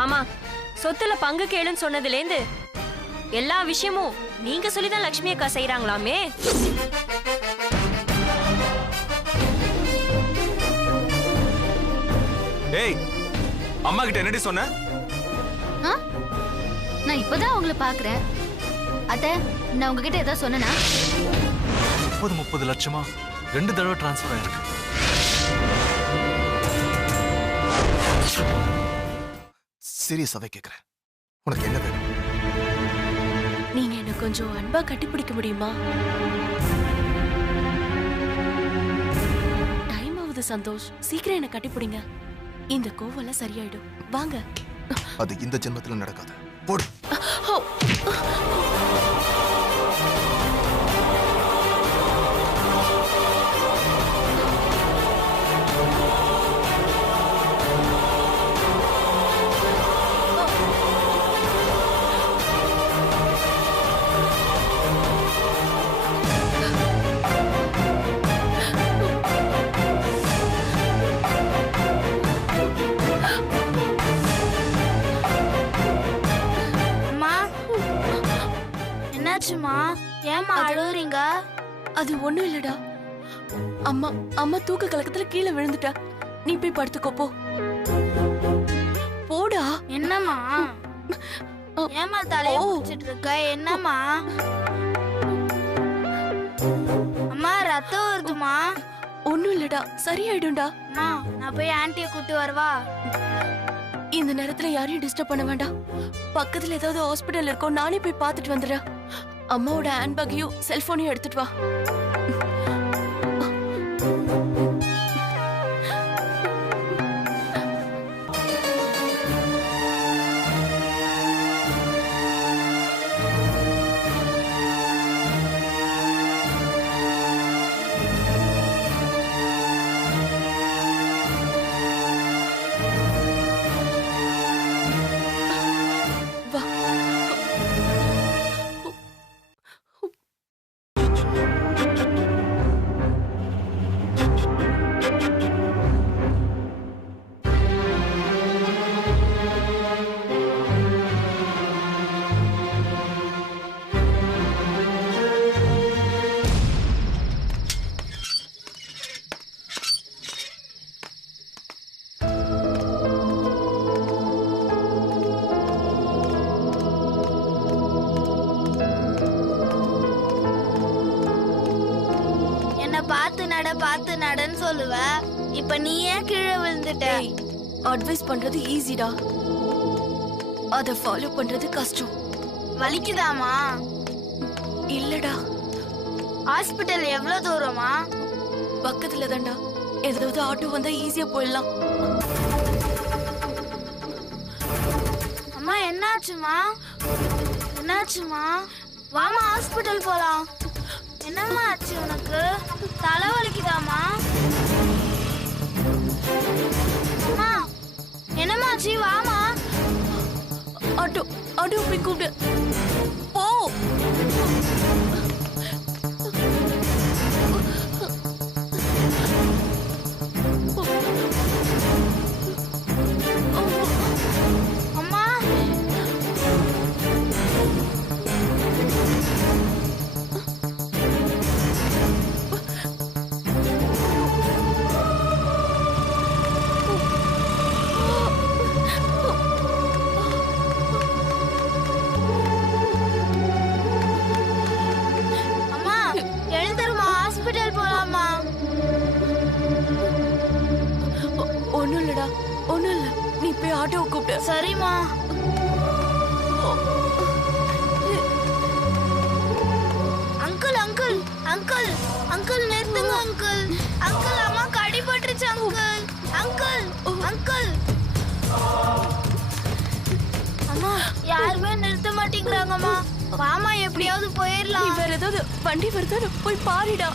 மாமா, சொத்துல பங்கு கேளுன்னு சொன்னதுலேருந்து எல்லா விஷயமும் நீங்க சொல்லிதான் லட்சுமி அக்கா செய்யறாங்களாமே. ஏய், அம்மா கிட்ட என்னடி சொன்ன? நான் இப்பதான் உங்களை பாக்குறேன். அத்தை, நான் உங்ககிட்ட ஏதாவது சொன்னேனா? 30 லட்சமா 2 தடவை டிரான்ஸ்ஃபர் ஆயிருக்கு. சீரியஸாவே கேக்குறேன், உனக்கு என்ன வேணும்? நீங்க என்ன கொஞ்சம் அன்பா கட்டிப்பிடிக்க முடியுமா? டைம் ஆகுது சந்தோஷ், சீக்கிரம் என்ன கட்டிப்பிடிங்க. இந்த கோவெல்லாம் சரியாயிடும். வாங்க. அது இந்த ஜென்மத்துல நடக்காது. போடு. ஏமா அழுறீங்க? அது ஒண்ணும் இல்லடா. அம்மா தூக்க கலக்கத்துல கீழே விழுந்துட்டா. நீ போய் படுத்துக்கோ போ. போடா. என்னம்மா? ஏமா தலைய பிடிச்சிட்டு இருக்க? என்னம்மா? அம்மா ரத்தம் வருதுமா? ஒண்ணும் இல்லடா, சரியாயிடும்டா. அம்மா, நான் போய் ஆன்ட்டிய கூட்டி வரவா? இந்த நேரத்துல யாரையும் டிஸ்டர்ப் பண்ண வேண்டாம். பக்கத்துல ஏதாவது ஹாஸ்பிடல் இருக்கோ, நானே போய் பார்த்துட்டு வந்துடுறேன். அம்மாவோட ஹேண்ட்பேக்கையும் செல்போனையும் எடுத்துட்டு வா. பார்த்து நடன்னு சொல்லுவ, இப்ப நீ ஏன் கீழே விழுந்துட்ட? அட்வைஸ் பண்றது ஈஸிடா, அத ஃபாலோ பண்றது கஷ்டம். வலிக்குதாமா? இல்லடா. ஹாஸ்பிடல் எவ்வளவு தூரமா? பக்கத்துல தான்டா. ஏதாவது ஆட்டோ வந்தா ஈஸியா போயிடலாம். அம்மா என்னாச்சுமா? என்னாச்சுமா? வாமா ஹாஸ்பிடல் போலாம். என்னம்மா ஆச்சு உனக்கு? தலை வலிக்குதாமா? அம்மா என்னம்மா ஆச்சு? வாமா. ஆட்டோ போய் கூப்பிடு. போ. அம்மா ஒண்ணும் இல்ல, நீ போய் ஆட்டோ கூப்பிடு. சரிம்மா. அங்கிள் அங்கிள் அங்கிள் அங்கிள் நிறுத்துங்க அங்கிள். அங்கிள் அம்மாக்கு அடிபட்டுருச்சு அங்கிள். Uncle uncle. அம்மா யாருமே நிறுத்த மாட்டேங்கிறாங்கம்மா. வாமா எப்படியாவது போயிடலாம். நீ வேற ஏதாவது வண்டி வருதா போய் பாருடா.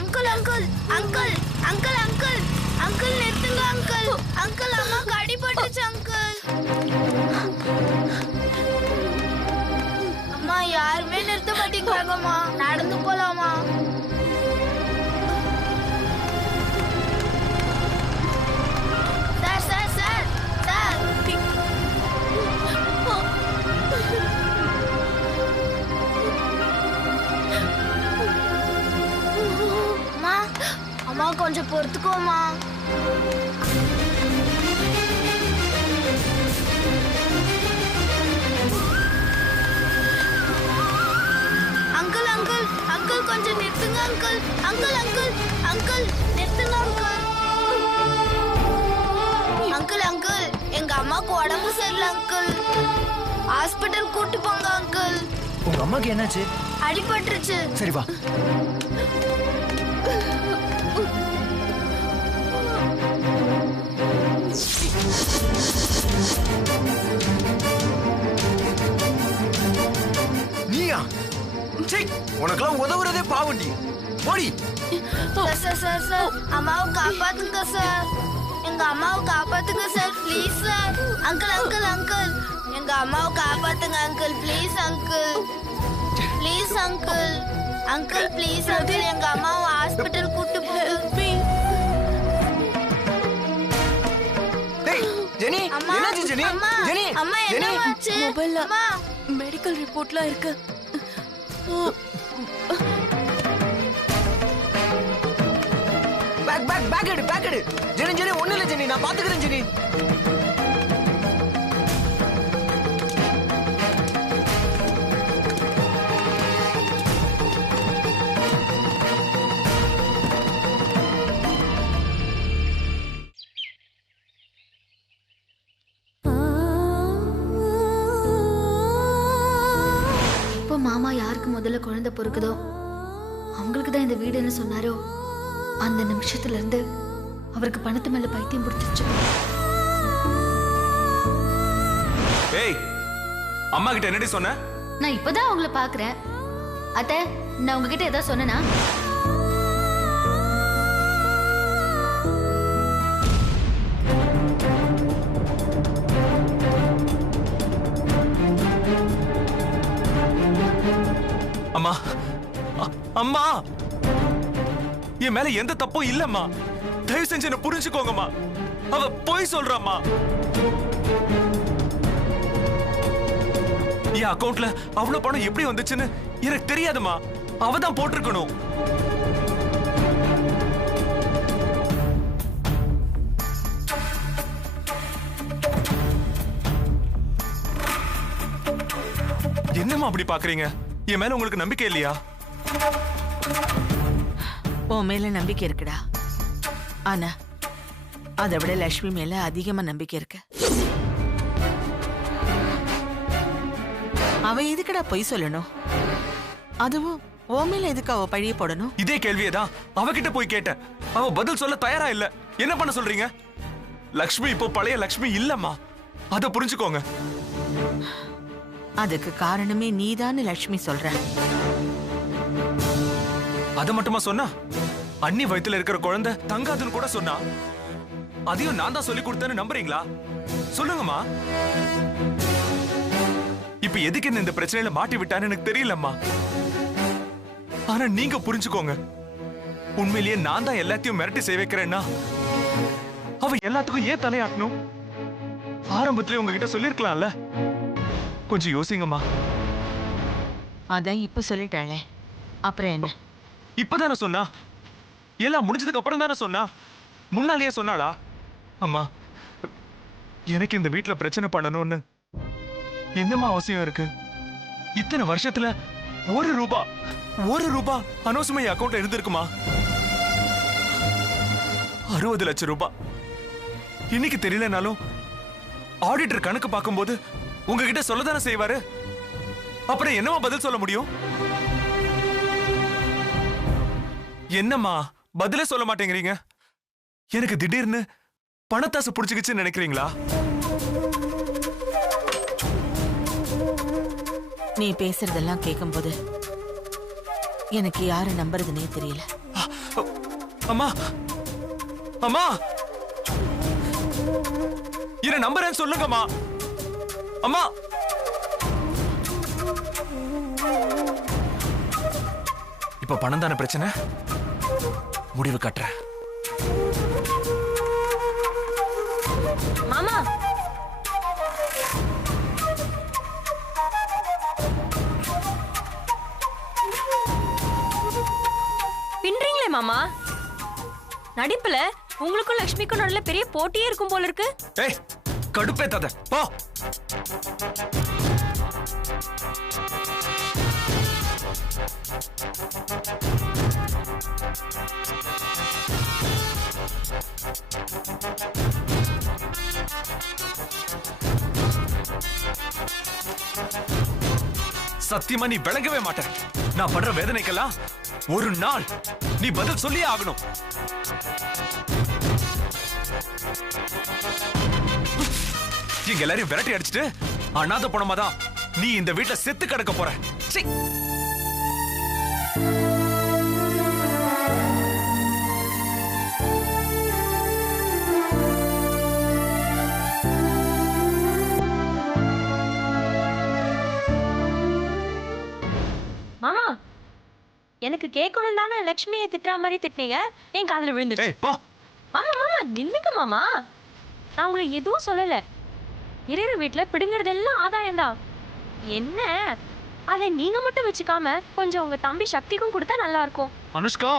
Uncle uncle uncle uncle uncle uncle நிறுத்துங்க அங்கிள். அங்கிள் அம்மாக்கு அடிபட்டுச்சு அங்கிள். அம்மா யாருமே நிறுத்த மாட்டேங்கிறாங்கம்மா. நடந்து போலாமா? அம்மா கொஞ்சம் பொறுத்துக்கோமா. அங்கிள் அங்கிள் அங்கிள் கொஞ்சம் நிறுத்துங்க அங்கிள். அங்கிள் அங்கிள் அங்கிள் நிறுத்துங்க அங்கிள். அங்கிள் அங்கிள் எங்க அம்மாக்கு உடம்பு சரியில்லை அங்கிள். ஹாஸ்பிட்டல் கூட்டு போங்க அங்கிள். உங்க அம்மாக்கு என்னாச்சு? அடிபட்டுருச்சு. சரி வா. நீயா? உனக்கெல்லாம் உதவுறதே பாவண்டி. போடி. சார் அம்மாவை காப்பாத்துங்க சார். எங்க அம்மாவை காப்பாத்துங்க sir please sir. Uncle uncle uncle எங்க அம்மாவை காப்பாத்துங்க uncle please uncle. Please uncle. Uncle please uncle எங்க அம்மாவை ஹாஸ்பிட்டல் கூட்டு போங்க. ஜெனி, என்னாச்சு ஜெனி? ஜெனி, அம்மா என்னாச்சு? மொபைல்ல மெடிக்கல் ரிப்போர்ட்லாம் இருக்கு. பேக் எடு. ஜெனி ஜெனி ஒண்ணு இல்ல ஜெனி, நான் பாத்துக்கிறேன் ஜெனி. மாமா யாருக்கு முதல்ல குழந்தை பொறுக்குதோ அவங்களுக்கு தான் இந்த வீடுன்னு சொன்னாரோ அந்த நிமிஷத்துல இருந்து அவருக்கு பணத்து மேல பைத்தியம் பிடிச்சிருச்சு. ஏய், அம்மா கிட்ட என்னடி சொன்ன? நான் இப்பதான் அவங்கள பாக்குறேன். அத்தை, நான் உங்ககிட்ட ஏதாவது சொன்னேனா? அம்மா, அம்மா, என் மேல எந்த தப்பும் இல்லம்மா. தயவு செஞ்சு என்ன புரிஞ்சுக்கோங்கம்மா. அவ போய் சொல்றாம்மா. என் அக்கவுண்ட்ல அவ்வளவு பணம் எப்படி வந்துச்சுன்னு எனக்கு தெரியாதுமா. அவதான் போட்டிருக்கணும். என்னம்மா அப்படி பாக்குறீங்க? என் மேல உங்களுக்கு நம்பிக்கை இல்லையா? உன் மேல நம்பிக்கை இருக்குடா. ஆனா அதை விட லட்சுமி மேல அதிகமா நம்பிக்கை இருக்கு. அவ எதுக்குடா பொய் சொல்லணும்? அதுவும் உன் மேல எதுக்கு அவ பழிய போடணும்? இதே கேள்வியதான் அவகிட்ட போய் கேட்டேன். அவ பதில் சொல்ல தயாரா இல்ல. என்ன பண்ண சொல்றீங்க? லக்ஷ்மி இப்போ பழைய லக்ஷ்மி இல்லம்மா. அத புரிஞ்சுக்கோங்க. அதுக்கு காரணமே நீதான்னு லட்சுமி சொல்ற. அத மட்டுமா சொன்னா? அண்ணி வயித்துல இருக்கிற குழந்தை தங்காதுன்னு கூட சொன்னா. அதையும் நான் தான் சொல்லி கொடுத்தேன்னு நம்புறீங்களா? சொல்லுங்கம்மா. இப்ப எதுக்கு இந்த பிரச்சனையில மாட்டி விட்டான்னு எனக்கு தெரியலம்மா. ஆனா நீங்க புரிஞ்சுக்கோங்க. உண்மையிலேயே நான் தான் எல்லாத்தையும் மிரட்டி செய்ய வைக்கிறேன்னா அவ எல்லாத்துக்கும் ஏன் தலையாட்டணும்? ஆரம்பத்திலே உங்ககிட்ட சொல்லிருக்கலாம்ல. கொஞ்சம் யோசிங்கம்மா. அதான் இப்ப சொல்லிட்டாளே, அப்புறம் என்ன? இப்பதானே சொன்னா? எல்லாம் முடிஞ்சதுக்கு அப்புறம் தானே சொன்னா? முன்னாலேயே சொன்னாளா? அம்மா, எனக்கு இந்த வீட்டுல பிரச்சனை பண்ணணும்னு என்னம்மா அவசியம் இருக்கு? இத்தனை வருஷத்துல ஒரு ரூபா அனவசமா என் அக்கௌண்ட்ல இருந்திருக்குமா? 60 லட்சம் ரூபாய். இன்னைக்கு தெரியலனாலும் ஆடிட்டர் கணக்கு பார்க்கும்போது உங்ககிட்ட சொல்லதானே செய்வாரு. அப்புறம் என்னமா பதில் சொல்ல முடியும்? என்னம்மா பதிலே சொல்ல மாட்டேங்கிறீங்க? எனக்கு திடீர்னு பணத்தாசை புடிச்சுக்கிச்சுன்னு நினைக்கிறீங்களா? நீ பேசுறதெல்லாம் கேட்கும்போது எனக்கு யாரை நம்புறதுன்னே தெரியல. அம்மா, அம்மா, என்ன நம்புறேன்னு சொல்லுங்கம்மா. அம்மா, இப்ப பணம் தானே பிரச்சனை. முடிவு கட்டுறேன். மாமா, பின்றீங்களே மாமா. நடிப்புல உங்களுக்கும் லக்ஷ்மிக்கும் நடுல பெரிய போட்டியே இருக்கும் போல இருக்கு. ஏய் கடுப்பேத்தாத போ. சத்தியமா நீ விளங்கவே மாட்ட. நான் படுற வேதனைக்கெல்லாம் ஒரு நாள் நீ பதில் சொல்லியே ஆகணும். இங்க எல்லாரையும் விரட்டி அடிச்சுட்டு அனாதை பணமாதான் நீ இந்த வீட்டுல செத்து கிடக்க போற. சீ. மாமா எனக்கு கேட்கணும் தானே லட்சுமியை திட்டுற மாதிரி திட்டினீங்க. என் காதுல விழுந்துச்சு. மாமா மாமா நில்லுங்க மாமா. நான் உங்களை எதுவும் சொல்லல. இருக்கிற வீட்டுல பிடுங்கிறது எல்லாம் ஆதாயம் தான். என்ன அதை நீங்க மட்டும் வச்சுக்காம கொஞ்சம் உங்க தம்பி சக்திக்கும் கொடுத்தா நல்லா இருக்கும். அனுஷ்கா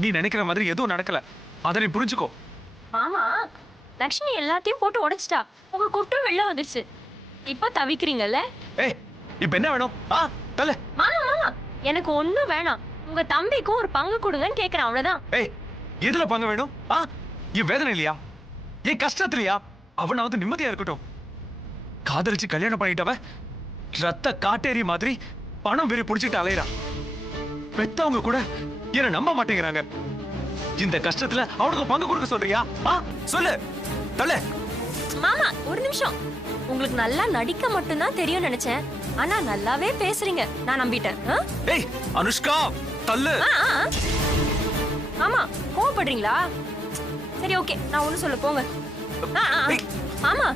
நீ நினைக்கிற மாதிரி எதுவும் நடக்கல. அதை நீ புரிஞ்சுக்கோ. மாமா லட்சுமி எல்லாத்தையும் போட்டு உடைச்சிட்டா. உங்க குற்றம் வெளில வந்துருச்சு. இப்ப தவிக்கிறீங்கல்ல. ஏய் இப்ப என்ன வேணும்? தல மாமா மாமா எனக்கு ஒண்ணும் வேணாம். உங்க தம்பிக்கும் ஒரு பங்கு கொடுங்கன்னு கேக்குறேன், அவ்வளவுதான். ஏய் எதுல பங்கு வேணும்? என் வேதனை இல்லையா? என் கஷ்டத்திலையா? அவனாவது நிம்மதியா இருக்கட்டும். காதலிச்சு கல்யாணம் பண்ணிட்டவ ரத்த காட்டேரி மாதிரி பணம் வெறி புடிச்சிட்டு அலையிறா. பெத்தவங்க கூட என்ன நம்ப மாட்டேங்கிறாங்க. இந்த கஷ்டத்துல அவனுக்கு பங்கு கொடுக்க சொல்றியா? சொல்லு தல. மாமா ஒரு நிமிஷம். உங்களுக்கு நல்லா நடிக்க மட்டும்தான் தெரியும் நினைச்சேன். ஆனா நல்லாவே பேசுறீங்க. நான் நம்பிட்டேன். ஏய் அனுஷ்கா தள்ளு. மாமா கோவப்படுறீங்களா? சரி ஓகே, நான் ஒண்ணு சொல்ல போங்க. மாமா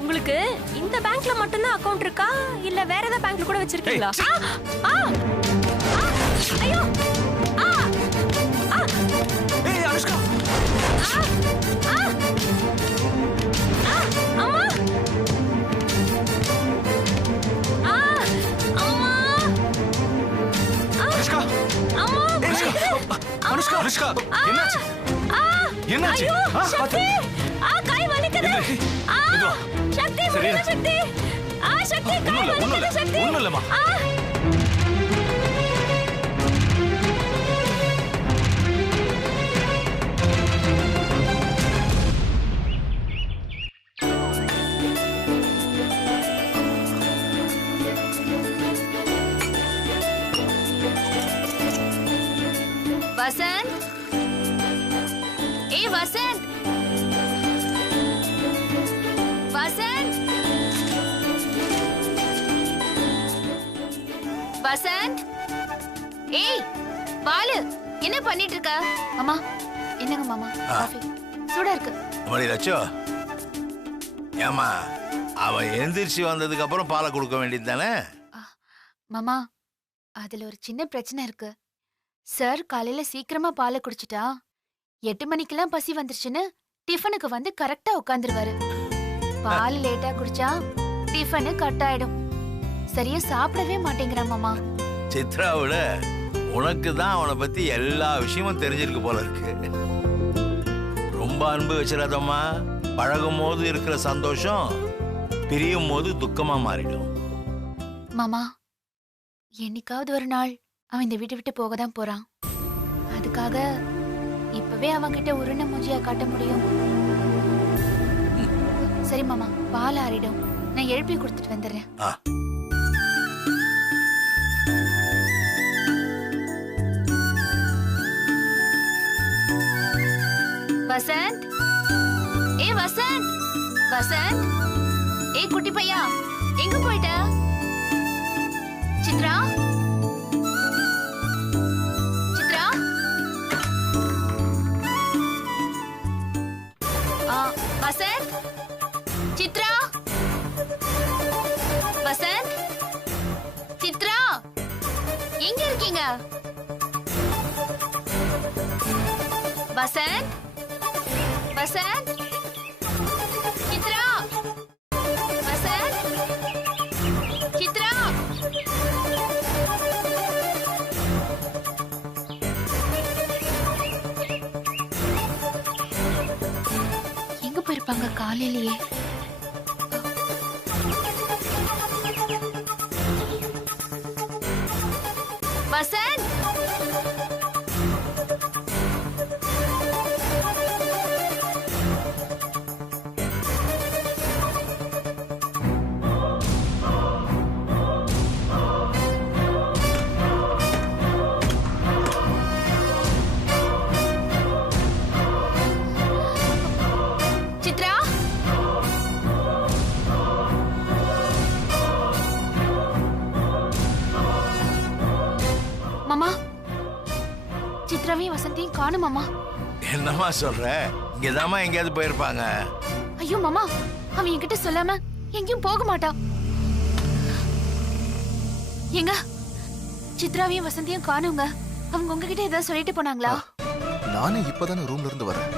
உங்களுக்கு இந்த பேங்க்ல மட்டும்தான் அக்கவுண்ட் இருக்கா இல்ல வேற ஏதாவது பேங்க்ல கூட வச்சிருக்கீங்களா? ஐயோ ஏய் அனுஷ்கா அம்மா அனுஷ்கா அனுஷ்கா அனுஷ்கா என்னாச்சு? என்னாச்சு? கை வலிக்குது. சக்தி முடியல சக்தி. சக்தி கை வலிக்குது சக்தி. ஒண்ணும் இல்லம்மா. வசந்த், ஏய் வசந்த், வசந்த், வசந்த், ஏய் பாலு, என்ன பண்ணிட்டு இருக்க? மாமா என்னங்க மாமா காஃபி சூடா இருக்கு. மணி லட்சோ, ஏமா அவன் எந்திரிச்சு வந்ததுக்கு அப்புறம் பாலை கொடுக்க வேண்டியது தானே? மாமா அதுல ஒரு சின்ன பிரச்சனை இருக்கு. சார் காலையில சீக்கிரமா பாலை குடிச்சிட்டா 8 மணிக்கெல்லாம் பசி வந்துருச்சுன்னு டிஃபனுக்கு வந்து கரெக்டா உட்காந்துருவாரு. பால் லேட்டா குடிச்சா டிஃபனு கட் ஆயிடும். சரியா சாப்பிடவே மாட்டேங்கிறான் மாமா. சித்ராவோட உனக்கு தான் அவனை பத்தி எல்லா விஷயமும் தெரிஞ்சிருக்கு போல இருக்கு. ரொம்ப அன்பு வச்சிடாதம்மா. பழகும் போது இருக்கிற சந்தோஷம் பிரியும் போது துக்கமா மாறிடும். மாமா என்னைக்காவது ஒரு நாள் அவன் இந்த வீட்டை விட்டு போக தான் போறான். அதுக்காக இப்பவே அவன்கிட்ட உருண மூஞ்சியா காட்ட முடியும்? சரி மாமா, பால் ஆறிடும். நான் எழுப்பி கொடுத்துட்டு வந்துடுறேன். வசந்த், ஏ வசந்த், வசந்த், ஏ குட்டி பையா, எங்க போயிட்ட? சித்ரா, சித்ரா, வசந்த், சித்ரா, வசந்த், சித்ரா, எங்க இருக்கீங்க? வசந்த், வசந்த், சித்ரா, வசந்த், சித்ரா. காலையிலேயே வசந்த் சித்ரா மாமா சித்ராவையும் வசந்தியும் காணும் மாமா. என்னம்மா சொல்ற? இங்கதாம்மா எங்கேயாவது போயிருப்பாங்க. ஐயோ மாமா, அவன் என்கிட்ட சொல்லாம எங்கேயும் போக மாட்டான். எங்க சித்ராவையும் வசந்தியும் காணுங்க. அவங்க உங்ககிட்ட ஏதாவது சொல்லிட்டு போனாங்களா? நானே இப்பதானே ரூம்ல இருந்து வரேன்.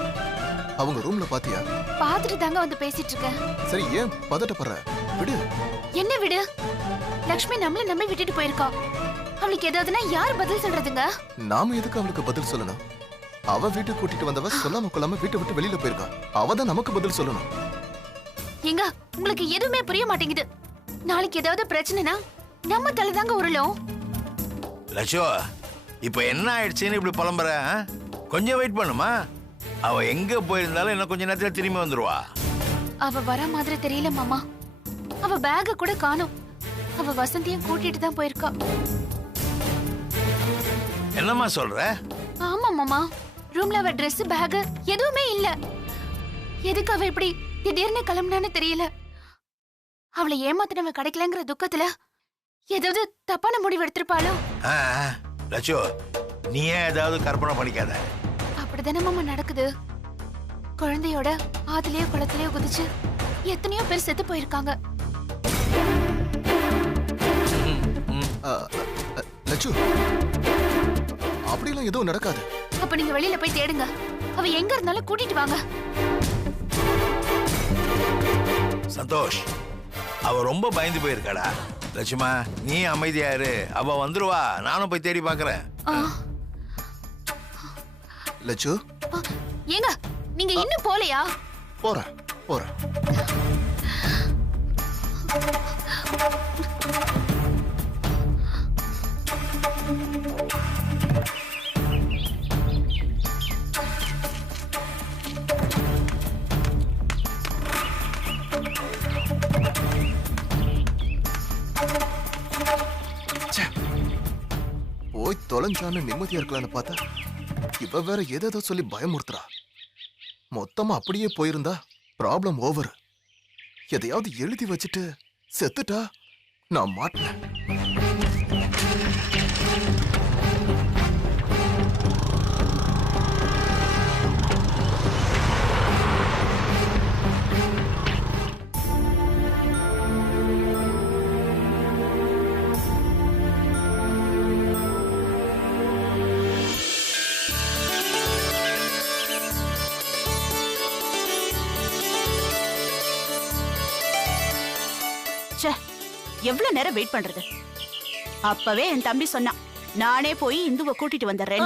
அவங்க ரூம்ல பாத்தியா? பாத்துட்டு தாங்க வந்து பேசிட்டு இருக்கேன். சரி, ஏன் பதட்டப்படுற? விடு. என்ன விடு? லக்ஷ்மி நம்மள நம்பி விட்டுட்டு போயிருக்கா. அவளுக்கு ஏதாவதுன்னா யார் பதில் சொல்றதுங்க? நாம எதுக்கு அவளுக்கு பதில் சொல்லணும்? அவ வீட்டுக்கு கூட்டிட்டு வந்தவ சொல்லாம கொள்ளாம வீட்டை விட்டு வெளியில போயிருக்கா. அவ தான் நமக்கு பதில் சொல்லணும். எங்க உங்களுக்கு எதுவுமே புரிய மாட்டேங்குது. நாளைக்கு ஏதாவது பிரச்சனைனா நம்ம தலை தாங்க உருளும். லட்சோ, இப்ப என்ன ஆயிடுச்சுன்னு இப்படி புலம்புற? கொஞ்சம் வெயிட் பண்ணுமா. அவ எங்க போயிருந்தாலும் இன்னும் கொஞ்ச நேரத்துல திரும்பி வந்துருவா. அவ வர மாதிரி தெரியல மாமா. அவ பேக கூட காணோம். அவ வசந்தியும் கூட்டிட்டு தான் போயிருக்கா. என்னம்மா சொல்ற? ஆமா மாமா, ரூம்ல அவ Dress பேக் எதுவுமே இல்ல. எதுக்கு அவ இப்படி திடீர்னு கிளம்புனான்னு தெரியல. அவளை ஏமாத்தினவ கிடைக்கலங்கிற துக்கத்துல ஏதாவது தப்பான முடிவு எடுத்திருப்பாளோ? லட்சோ, நீ ஏன் ஏதாவது கற்பனை பண்ணிக்காத. அப்படிதானே மாமா நடக்குது. குழந்தையோட ஆத்துலயோ குளத்திலயோ குதிச்சு எத்தனையோ பேர் செத்து போயிருக்காங்க. லட்சு, அப்படிலாம் எதுவும் நடக்காது. அப்ப நீங்க வெளியில போய் தேடுங்க. அவ எங்க இருந்தாலும் கூட்டிட்டு வாங்க. சந்தோஷ், அவ ரொம்ப பயந்து போயிருக்காடா. லட்சுமா, நீ அமைதியா இரு. அவ வந்துருவா. நானும் போய் தேடி பாக்குறேன். லட்சு, ஏங்க நீங்க இன்னும் போலையா? போறேன் போறேன். போய் தொலைஞ்சான்னு நிம்மதியா இருக்கலான்னு பார்த்தா இவ வேற ஏதோ சொல்லி பயமுறுத்துறா. மொத்தமா அப்படியே போயிருந்தா ப்ராப்ளம் ஓவர். எதையாவது எழுதி வச்சுட்டு செத்துட்டா நான் மாட்டேன். எவ்வளவு நேரம் வெயிட் பண்றது? அப்பவே என் தம்பி சொன்னான், நானே போய் இந்துவை கூட்டிட்டு வந்துடுறேன்.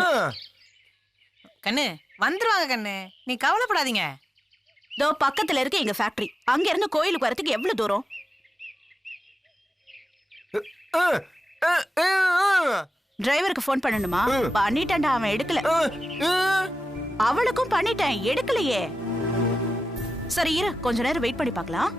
கண்ணு வந்துருவாங்க கண்ணு, நீ கவலைப்படாதீங்க. இதோ பக்கத்துல இருக்க எங்க ஃபேக்டரி. அங்க இருந்து கோயிலுக்கு வரதுக்கு எவ்வளவு தூரம்? டிரைவருக்கு போன் பண்ணணுமா? பண்ணிட்டேன்டா, அவன் எடுக்கல. அவளுக்கும் பண்ணிட்டேன், எடுக்கலையே. சரி இரு, கொஞ்ச நேரம் வெயிட் பண்ணி பார்க்கலாம்.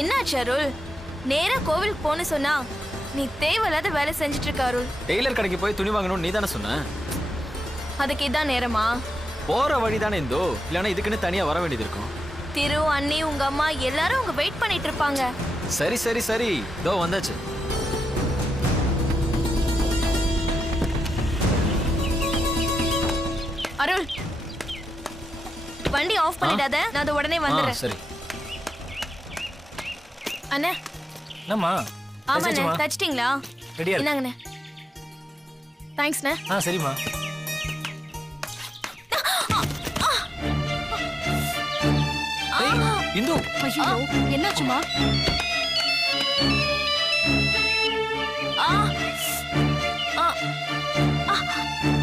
என்னாச்சு அருள்? நேரா கோவிலுக்கு போன்னு சொன்னா நீ தேவையில்லாத வேலை செஞ்சுட்டு இருக்க அருள். டெய்லர் கடைக்கு போய் துணி வாங்கணும்னு நீ தானே சொன்ன. அதுக்கு இதான் நேரமா? போற வழி தானே இந்தோ, இல்லைன்னா இதுக்குன்னு தனியா வர வேண்டியது இருக்கும். திரு, அண்ணி, உங்க அம்மா எல்லாரும் உங்க வெயிட் பண்ணிட்டு இருப்பாங்க. சரி சரி சரி, இதோ வந்தாச்சு. அருள், வண்டி ஆஃப் பண்ணிடாத, நான் அது உடனே வந்துடுறேன். சரி அண்ணா. என்னம்மா? ஆமாண்ணே, தச்சிட்டீங்களா? ரெடியா இருக்கு. என்னங்கண்ணே? தேங்க்ஸ்ண்ணே. சரிம்மா. ஆ இந்து ஐயோ என்னாச்சுமா?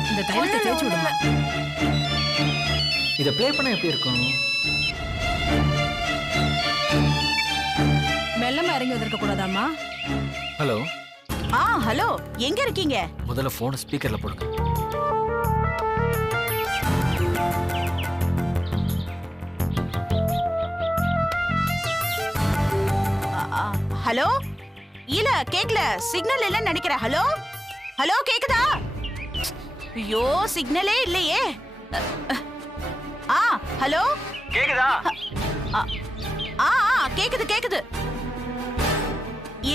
இந்த தைலத்தை தேய்ச்சி விடுமா. இதை ப்ளே பண்ண எப்படி இருக்கும்? மெல்லமா இறங்கி வந்திருக்க கூடாதாமா? ஹலோ ஹலோ, எங்க இருக்கீங்க? முதல்ல போன் ஸ்பீக்கர்ல போடுங்க. ஹலோ, இல்ல கேக்கல, சிக்னல் இல்லன்னு நினைக்கிறேன். ஹலோ ஹலோ, கேக்குதா? ஐயோ, சிக்னலே இல்லையே. ஹலோ, கேக்குதா? கேக்குது கேக்குது.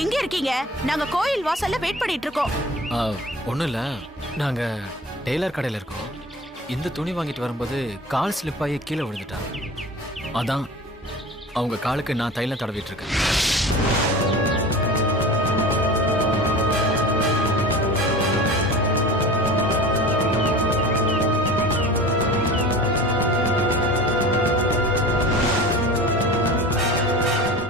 எங்க இருக்கீங்க? நாங்க கோயில் வாசல்ல வெயிட் பண்ணிட்டு இருக்கோம். ஒண்ணும் இல்ல, நாங்க டெய்லர் கடையில இருக்கோம். இந்த துணி வாங்கிட்டு வரும்போது கால் ஸ்லிப் ஆகி கீழே விழுந்துட்டாங்க. அதான் அவங்க காலுக்கு நான் தைலம் தடவிட்டு இருக்கேன்.